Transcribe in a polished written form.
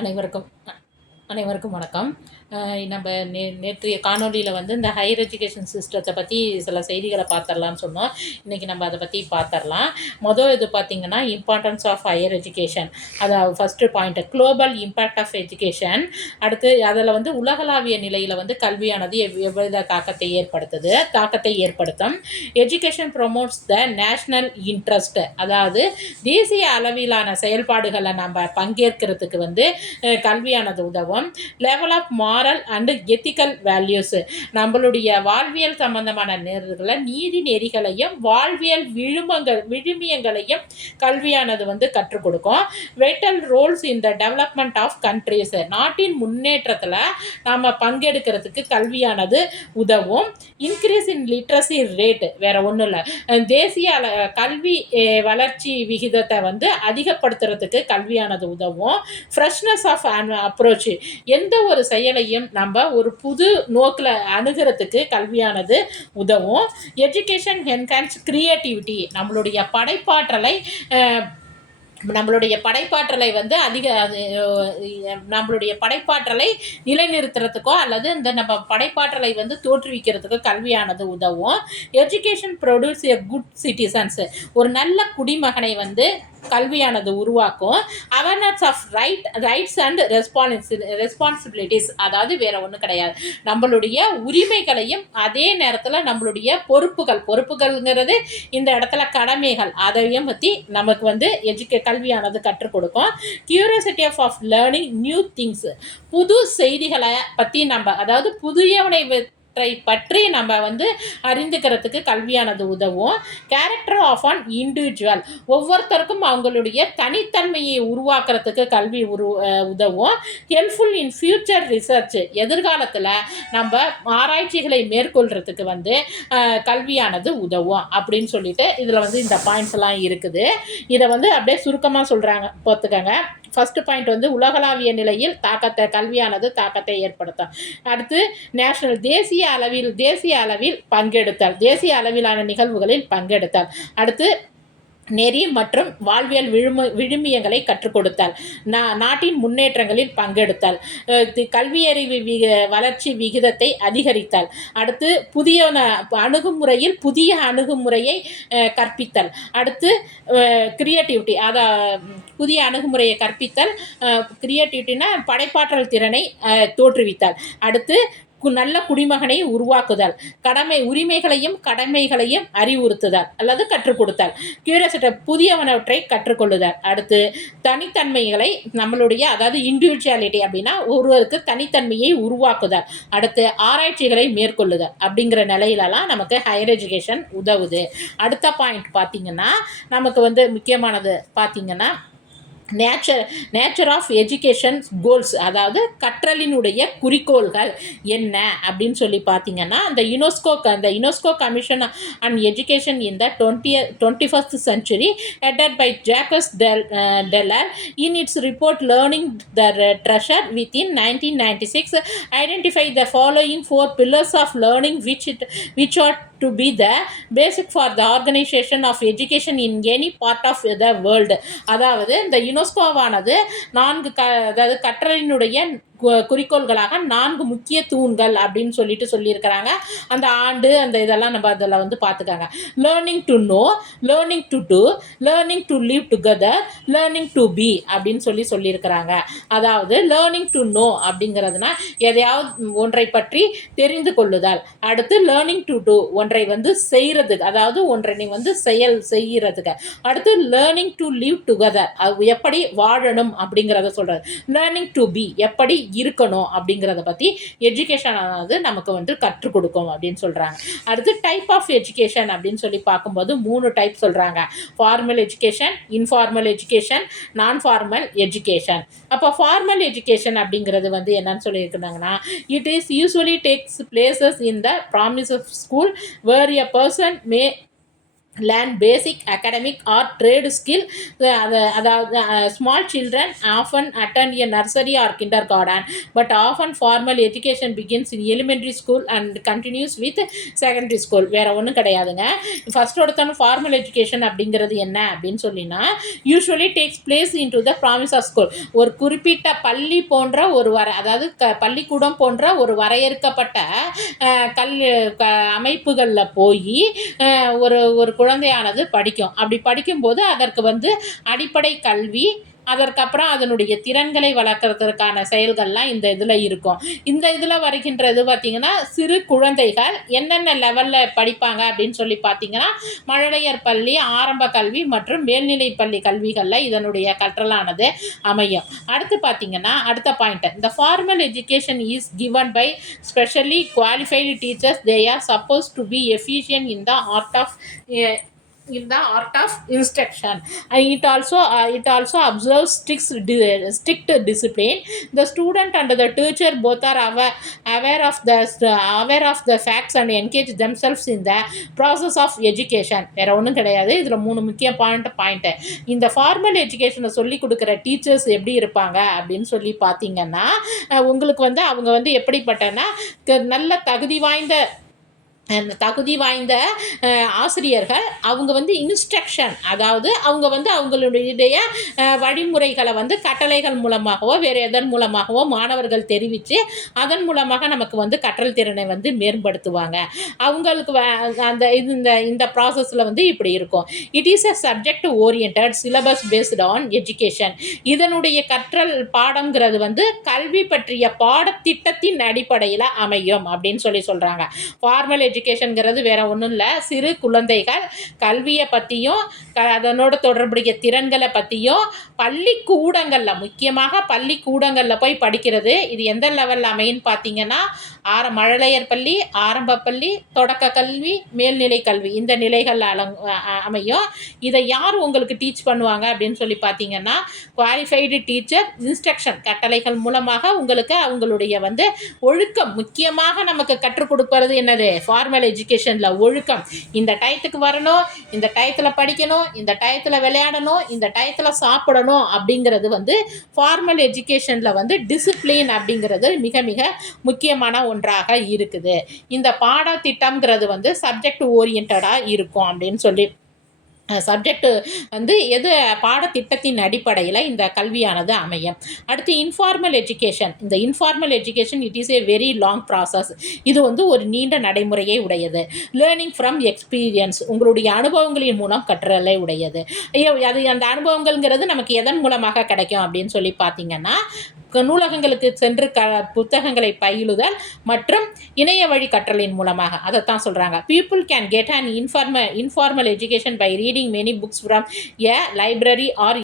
அனைவருக்கும் அனைவருக்கும் வணக்கம். நம்ம நேற்றைய காணொளியில் வந்து இந்த ஹையர் எஜுகேஷன் சிஸ்டத்தை பற்றி சில செய்திகளை பார்த்துடலான்னு சொன்னோம். இன்றைக்கி நம்ம அதை பற்றி பார்த்துடலாம். இது பார்த்திங்கன்னா இம்பார்ட்டன்ஸ் ஆஃப் ஹையர் எஜுகேஷன். அதாவது first point global impact of education. அடுத்து அதில் வந்து உலகளாவிய நிலையில் வந்து கல்வியானது எவ்வளவு தாக்கத்தை ஏற்படுத்தும். Education promotes the national interest, அதாவது தேசிய அளவிலான செயல்பாடுகளை நம்ம பங்கேற்கிறதுக்கு வந்து கல்வியானது உதவும். Level of moral and ethical values, நம்மளுடைய வாழ்வியல் சம்பந்தமான நேர்களை நீதி நெறிகளையும் வாழ்வியல் விழுமியங்களையும் கல்வியானது வந்து கற்றுக் கொடுக்கும். Vital roles in the development of countries, நாட்டின் முன்னேற்றத்தில் நாம் பங்கெடுக்கிறதுக்கு கல்வியானது உதவும். இன்க்ரீஸ் இன் லிட்ரஸி ரேட், வேற ஒன்றும் இல்லை, தேசிய கல்வி வளர்ச்சி விகிதத்தை வந்து அதிகப்படுத்துறதுக்கு கல்வியானது உதவும். ஃப்ரெஷ்னஸ் ஆஃப் அப்ரோச், எந்த ஒரு செயலையும் நம்ம ஒரு புது நோக்கில் அணுகிறதுக்கு கல்வியானது உதவும். எஜுகேஷன் என்ஹான்ஸ் கிரியேட்டிவிட்டி, நம்மளுடைய படைப்பாற்றலை வந்து நம்மளுடைய படைப்பாற்றலை நிலைநிறுத்துறதுக்கோ அல்லது இந்த நம்ம படைப்பாற்றலை வந்து தோற்றுவிக்கிறதுக்கோ கல்வியானது உதவும். Education produce a good citizens, ஒரு நல்ல குடிமகனை வந்து கல்வியானது உருவாக்கும். Awareness of rights and responsibilities, அதாவது வேற ஒன்றும் கிடையாது, நம்மளுடைய உரிமைகளையும் அதே நேரத்தில் நம்மளுடைய பொறுப்புகள்ங்கிறது இந்த இடத்துல கடமைகள், அதையும் பற்றி நமக்கு வந்து கல்வியானது கற்றுக் கொடுக்கும். Curiosity of learning new things, புது செய்திகளை பற்றி அதாவது புதியவனை பற்றி நம்ம வந்து அறிந்துக்கிறதுக்கு கல்வியானது உதவும். கேரக்டர் ஆஃப் அன் இண்டிவிஜுவல், ஒவ்வொருத்தருக்கும் அவங்களுடைய தனித்தன்மையை உருவாக்குறதுக்கு கல்வி உதவும். ஹெல்ப்ஃபுல் இன் ஃபியூச்சர் ரிசர்ச், எதிர்காலத்தில் நம்ம ஆராய்ச்சிகளை மேற்கொள்கிறதுக்கு வந்து கல்வியானது உதவும் அப்படின்னு சொல்லிட்டு இதில் வந்து இந்த பாயிண்ட்ஸ் எல்லாம் இருக்குது. இதை வந்து அப்படியே சுருக்கமாக சொல்கிறாங்க, பார்த்துக்கங்க. ஃபஸ்ட்டு பாயிண்ட் வந்து உலகளாவிய நிலையில் கல்வியானது தாக்கத்தை ஏற்படுத்தும். அடுத்து நேஷனல், தேசிய அளவில் பங்கெடுத்தல், தேசிய அளவிலான நிகழ்வுகளில் பங்கெடுத்தல். அடுத்து நெறி மற்றும் வாழ்வியல் விழுமியங்களை கற்றுக் கொடுத்தல், நாட்டின் முன்னேற்றங்களில் பங்கெடுத்தல், கல்வியறிவு வளர்ச்சி விகிதத்தை அதிகரித்தல். அடுத்து புதிய அணுகுமுறையை கற்பித்தல். அடுத்து கிரியேட்டிவிட்டி, புதிய அணுகுமுறையை கற்பித்தல், கிரியேட்டிவிட்டினா படைப்பாற்றல் திறனை தோற்றுவித்தல். அடுத்து நல்ல குடிமகனை உருவாக்குதல், உரிமைகளையும் கடமைகளையும் அறிவுறுத்துதல் அல்லது கற்றுக் கொடுத்தல். கியூரியாசிட்டி, புதியவற்றை கற்றுக்கொள்ளுதல். அடுத்து தனித்தன்மைகளை அதாவது இண்டிவிஜுவாலிட்டி அப்படின்னா ஒருவருக்கு தனித்தன்மையை உருவாக்குதல். அடுத்து ஆராய்ச்சிகளை மேற்கொள்ளுதல். அப்படிங்கிற நிலையிலலாம் நமக்கு ஹையர் எஜுகேஷன் உதவுது. அடுத்த பாயிண்ட் பார்த்திங்கன்னா நமக்கு வந்து முக்கியமானது பார்த்திங்கன்னா நேச்சர் ஆஃப் எஜுகேஷன் கோல்ஸ், அதாவது கற்றலினுடைய குறிக்கோள்கள் என்ன அப்படின்னு சொல்லி பார்த்தீங்கன்னா அந்த UNESCO commission on education in the 21st century headed by Jacques Delors in its report Learning the Treasure within 1996 identify the following 4 pillars of learning which are to be the basic for the organization of education in any part of the world. அதாவது இந்த யுனெஸ்கோவானது அதாவது கற்றலினுடைய குறிக்கோள்களாக 4 முக்கிய தூண்கள் அப்படின்னு சொல்லியிருக்கிறாங்க. அந்த ஆண்டு அந்த இதெல்லாம் நம்ம அதில் வந்து பார்த்துக்காங்க. Learning to know, learning to do, learning to live together, learning to be அப்படின்னு சொல்லியிருக்கிறாங்க. அதாவது லேர்னிங் டு நோ அப்படிங்கிறதுனா எதையாவது ஒன்றை பற்றி தெரிந்து கொள்ளுதல். அடுத்து லேர்னிங் டு டூ, ஒன்றை வந்து செய்கிறதுக்கு, அதாவது ஒன்றை நீ வந்து செய்கிறதுக்கு. அடுத்து லேர்னிங் டு லிவ் டுகெதர், அது எப்படி வாழணும் அப்படிங்கிறத சொல்கிறது. லேர்னிங் டு பி, எப்படி இருக்கணும் அப்படிங்கிறத பற்றி எஜுகேஷனானது நமக்கு வந்து கற்றுக் கொடுக்கும் அப்படின்னு சொல்கிறாங்க. அடுத்து டைப் ஆஃப் எஜுகேஷன் அப்படின்னு சொல்லி பார்க்கும்போது 3 டைப் சொல்கிறாங்க. Formal education, informal education, non formal education. அப்போ ஃபார்மல் எஜுகேஷன் அப்படிங்கிறது வந்து என்னன்னு சொல்லியிருக்கிறாங்கன்னா it is usually takes places in the premise of school where a person may learn basic academic or trade skill. அதாவது small children often attend a nursery or kindergarten, but often formal education begins in elementary school and continues with secondary school. வேற ஒன்றும் கிடையாதுங்க. First ஒருத்தன formal education அப்படிங்கிறது என்ன அப்படின்னு சொல்லினா usually takes place in to the premise of school. ஒரு குறிப்பிட்ட பள்ளி போன்ற ஒரு அதாவது பள்ளிக்கூடம் போன்ற ஒரு வரையறுக்கப்பட்ட அமைப்புகளில் போய் ஒரு ஒரு குழந்தையானது படிக்கும். அப்படி படிக்கும்போது அதற்கு வந்து அடிப்படை கல்வி, அதற்கப்புறம் அதனுடைய திறன்களை வளர்க்குறதுக்கான செயல்கள்லாம் இந்த இதில் இருக்கும். இந்த இதில் வருகின்றது பார்த்திங்கன்னா சிறு குழந்தைகள் என்னென்ன லெவலில் படிப்பாங்க அப்படின்னு சொல்லி பார்த்திங்கன்னா மழலையர் பள்ளி, ஆரம்ப கல்வி மற்றும் மேல்நிலை பள்ளி கல்விகளில் இதனுடைய கற்றலானது அமையும். அடுத்து பார்த்திங்கன்னா அடுத்த பாயிண்ட், இந்த formal education is given by specially qualified teachers. They are supposed to be efficient in the art of instruction. It also observes strict discipline. The student and the teacher both are aware of the facts and engage themselves in the process of education. வேற ஒன்றும் கிடையாது. இதில் 3 முக்கிய point. இந்த formal எஜுகேஷனை சொல்லி கொடுக்குற teachers எப்படி இருப்பாங்க அப்படின்னு சொல்லி பார்த்தீங்கன்னா உங்களுக்கு வந்து அவங்க வந்து எப்படிப்பட்டனா நல்ல தகுதி வாய்ந்த ஆசிரியர்கள். அவங்க வந்து இன்ஸ்ட்ரக்ஷன், அதாவது அவங்க வந்து அவங்களுடைய வழிமுறைகளை வந்து கட்டளைகள் மூலமாகவோ வேறு எதன் மூலமாகவோ மாணவர்கள் தெரிவித்து அதன் மூலமாக நமக்கு வந்து கற்றல் திறனை வந்து மேம்படுத்துவாங்க. அவங்களுக்கு அந்த இந்த ப்ராசஸில் வந்து இப்படி இருக்கும். It is a subject orient syllabus based on education. இதனுடைய கற்றல் பாடம்ங்கிறது வந்து கல்வி பற்றிய பாடத்திட்டத்தின் அடிப்படையில் அமையும் அப்படின்னு சொல்கிறாங்க. ஃபார்மல் எஜுகேஷனுங்கிறது வேற ஒன்றும் இல்லை, சிறு குழந்தைகள் கல்வியை பற்றியும் அதனோட தொடர்புடைய திறன்களை பற்றியும் பள்ளிக்கூடங்களில், முக்கியமாக பள்ளிக்கூடங்களில் போய் படிக்கிறது. இது எந்த லெவலில் அமைன்னு பார்த்தீங்கன்னா மழலையர் பள்ளி, ஆரம்ப பள்ளி, தொடக்க கல்வி, மேல்நிலை கல்வி, இந்த நிலைகள் அமையும். இதை யார் உங்களுக்கு டீச் பண்ணுவாங்க அப்படின்னு சொல்லி பார்த்தீங்கன்னா குவாலிஃபைடு டீச்சர். இன்ஸ்ட்ரக்ஷன், கட்டளைகள் மூலமாக உங்களுக்கு அவங்களுடைய வந்து ஒழுக்கம், முக்கியமாக நமக்கு கற்றுக் கொடுப்பது என்னது ஃபார்மல் எஜுகேஷனில் ஒழுக்கம். இந்த டயத்துக்கு வரணும், இந்த டயத்தில் படிக்கணும், இந்த டயத்தில் விளையாடணும், இந்த டயத்தில் சாப்பிடணும் அப்படிங்கிறது வந்து ஃபார்மல் எஜுகேஷனில் வந்து டிசிப்ளின் அப்படிங்கிறது மிக மிக முக்கியமான ஒன்றாக இருக்குது. இந்த பாடத்திட்டம்ங்கிறது வந்து சப்ஜெக்ட் ஓரியன்டாக இருக்கும் அப்படின்னு சொல்லி சப்ஜெக்ட் வந்து பாடத்திட்டத்தின் அடிப்படையில் இந்த கல்வியானது அமையும். அடுத்து இன்ஃபார்மல் எஜுகேஷன். இந்த informal education it is a very long process. இது வந்து ஒரு நீண்ட நடைமுறையை உடையது. லேர்னிங் ஃப்ரம் எக்ஸ்பீரியன்ஸ், உங்களுடைய அனுபவங்களின் மூலம் கற்றலை உடையது. அது அந்த அனுபவங்கள்ங்கிறது நமக்கு எதன் மூலமாக கிடைக்கும் அப்படின்னு சொல்லி பார்த்தீங்கன்னா நூலகங்களுக்கு சென்று புத்தகங்களை பயிலுதல் மற்றும் இணைய வழி கற்றலின் மூலமாக. அதைத்தான் சொல்கிறாங்க. People can get an informal education by reading many books from a library R